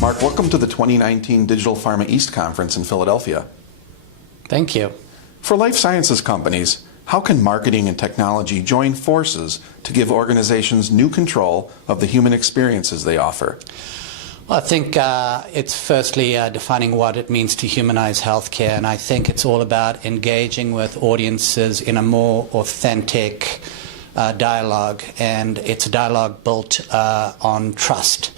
Mark, welcome to the 2019 Digital Pharma East Conference in Philadelphia. Thank you. For life sciences companies, how can marketing and technology join forces to give organizations new control of the human experiences they offer? Well, I think it's firstly defining what it means to humanize healthcare, and I think it's all about engaging with audiences in a more authentic dialogue, and it's a dialogue built on trust.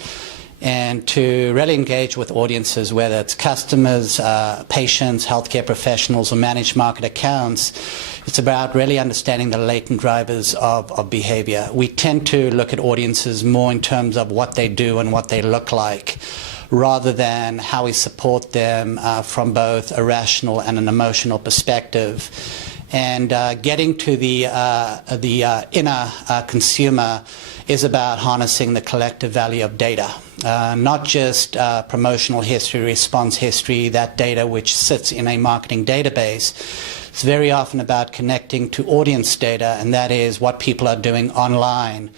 And to really engage with audiences, whether it's customers, patients, healthcare professionals, or managed market accounts, it's about really understanding the latent drivers of behavior. We tend to look at audiences more in terms of what they do and what they look like, rather than how we support them from both a rational and an emotional perspective. And getting to the inner consumer is about harnessing the collective value of data, not just promotional history, response history, that data which sits in a marketing database. It's very often about connecting to audience data, and that is what people are doing online.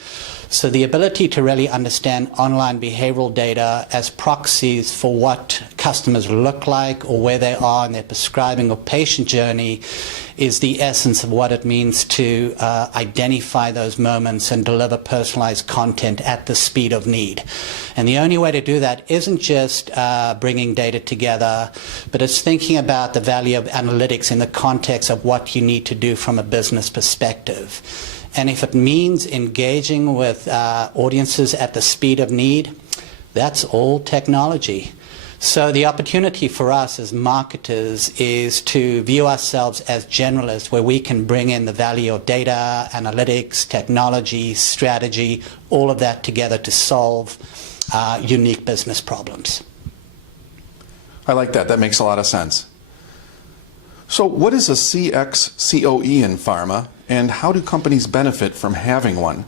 So the ability to really understand online behavioral data as proxies for what customers look like or where they are in their prescribing or patient journey is the essence of what it means to identify those moments and deliver personalized content at the speed of need. And the only way to do that isn't just bringing data together, but it's thinking about the value of analytics in the context of what you need to do from a business perspective. And if it means engaging with audiences at the speed of need, that's all technology. So the opportunity for us as marketers is to view ourselves as generalists, where we can bring in the value of data, analytics, technology, strategy, all of that together to solve unique business problems. I like that. That makes a lot of sense. So what is a CX/COE in pharma, and how do companies benefit from having one?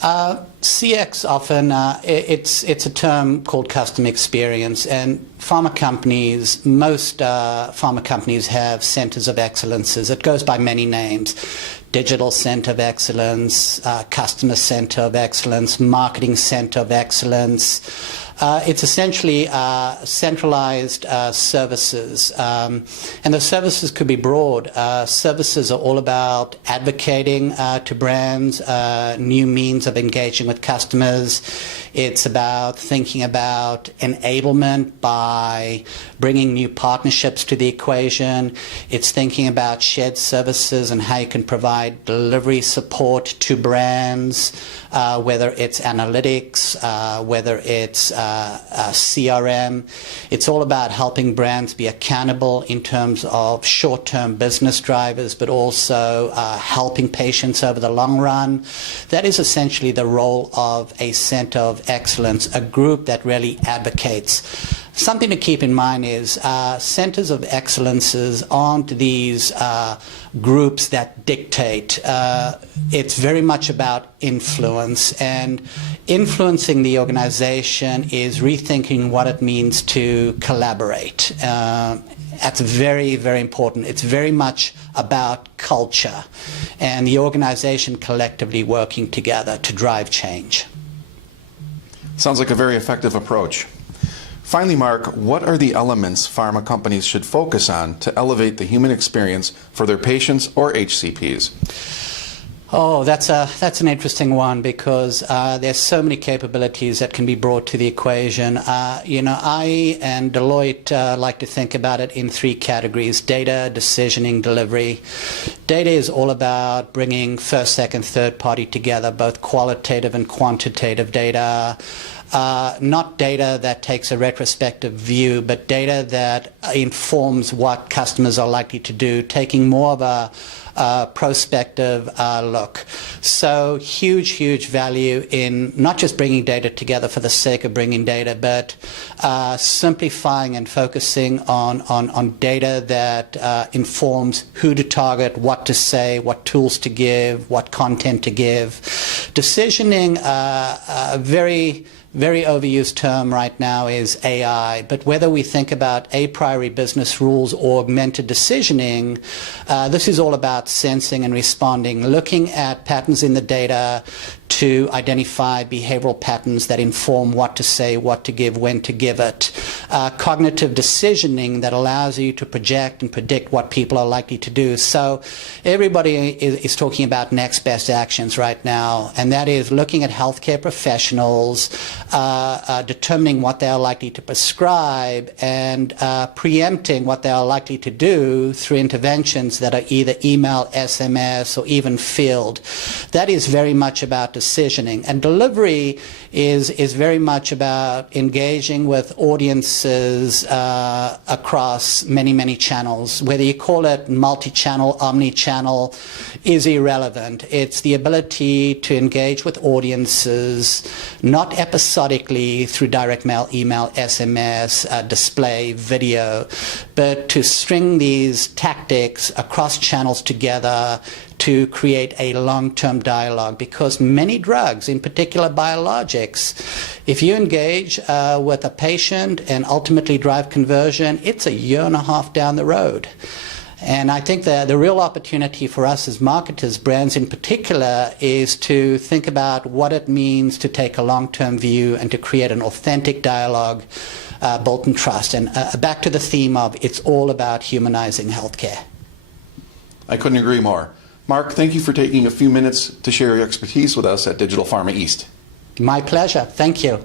CX often, it's a term called customer experience, and pharma companies, most pharma companies have centers of excellences. It goes by many names: digital center of excellence, customer center of excellence, marketing center of excellence. It's essentially centralized services, and the services could be broad. Services are all about advocating to brands, new means of engaging with customers. It's about thinking about enablement by bringing new partnerships to the equation. It's thinking about shared services and how you can provide delivery support to brands, whether it's analytics, whether it's CRM. It's all about helping brands be accountable in terms of short-term business drivers, but also helping patients over the long run. That is essentially the role of a center of excellence, a group that really advocates. Something to keep in mind is centers of excellences aren't these groups that dictate. It's very much about influence, and influencing the organization is rethinking what it means to collaborate. That's very, very important. It's very much about culture and the organization collectively working together to drive change. Sounds like a very effective approach. Finally, Mark, what are the elements pharma companies should focus on to elevate the human experience for their patients or HCPs? Oh, that's an interesting one, because there's so many capabilities that can be brought to the equation. I and Deloitte like to think about it in three categories: data, decisioning, delivery. Data is all about bringing first, second, third party together, both qualitative and quantitative data. Not data that takes a retrospective view, but data that informs what customers are likely to do, taking more of a prospective look. So huge value in not just bringing data together for the sake of bringing data, but simplifying and focusing on data that informs who to target, what to say, what tools to give, what content to give. Decisioning, very very overused term right now is AI, but whether we think about a priori business rules or augmented decisioning, this is all about sensing and responding, looking at patterns in the data to identify behavioral patterns that inform what to say, what to give, when to give it. Cognitive decisioning that allows you to project and predict what people are likely to do. So everybody is talking about next best actions right now, and that is looking at healthcare professionals, determining what they are likely to prescribe, and preempting what they are likely to do through interventions that are either email, SMS, or even field. That is very much about decisioning. And delivery is very much about engaging with audiences across many, many channels. Whether you call it multi-channel, omni-channel is irrelevant. It's the ability to engage with audiences, not episodically through direct mail, email, SMS, display, video, but to string these tactics across channels together to create a long-term dialogue, because many drugs, in particular biologics, if you engage with a patient and ultimately drive conversion, it's a year and a half down the road. And I think the real opportunity for us as marketers, brands in particular, is to think about what it means to take a long-term view and to create an authentic dialogue built in trust. And back to the theme of it's all about humanizing healthcare. I couldn't agree more. Mark, thank you for taking a few minutes to share your expertise with us at Digital Pharma East. My pleasure. Thank you.